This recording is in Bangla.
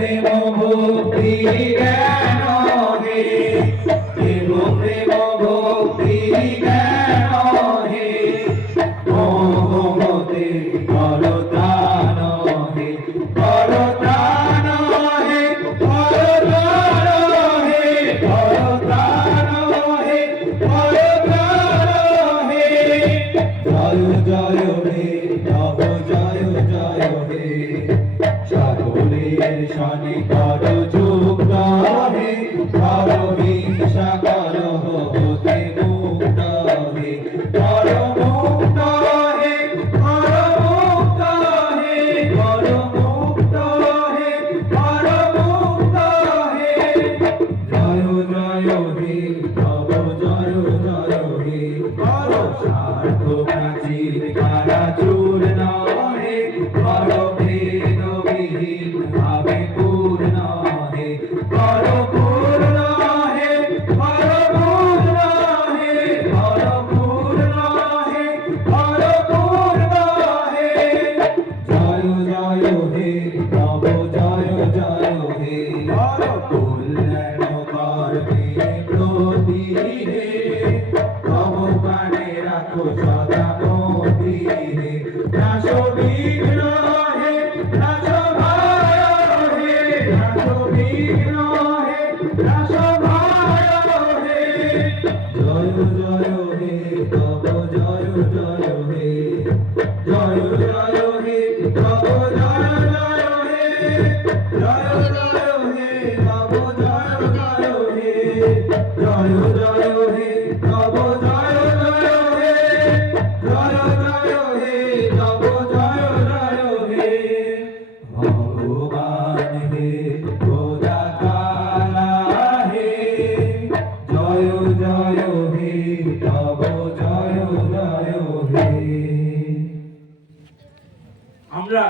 প্রেম ভক্তি জ্ঞান হে দেব প্রেম ভক্তি জ্ঞান হে মোহমতে করতান হে করতান হে করতান হে করতান হে করতান হে জয় জয় হে তব জয় জয় হে সকলের শনি কর যুক্ত হে কর হিংসা কর হতে মুক্ত হে কর মুক্ত হে কর মুক্ত হে কর মুক্ত হে কর মুক্ত হে জয় জয় হে তব জয় জয় হে কর স্বার্থ প্রাচীর কারা চূর্ণ হে কর ভেদ বিহীন ভাবে পূর্ণ হে কর পূর্ণ হে কর পূর্ণ হে কর পূর্ণ হে কর পূর্ণ হে জয় জয় হে তব জয় জয় হে কর কল্যাণ কর প্রতি হে তব কানে রাখো সদা মোতি হে নাশ বিঘ্ন হে নাশ ভয় হে নাশ বিঘ্ন হে নাশ ভয় হে জয় জয় হে তব জয় জয় হে জয় জয় হে তব জয় জয় হে জয় জয় হে তব জয় জয় হে জয় জয় হে তব জয় জয় হে জয় জয় হে তব জয় জয় হে ভগবান হে খোদা তাআলা হে জয় জয় হে তব জয় জয় হে। আমরা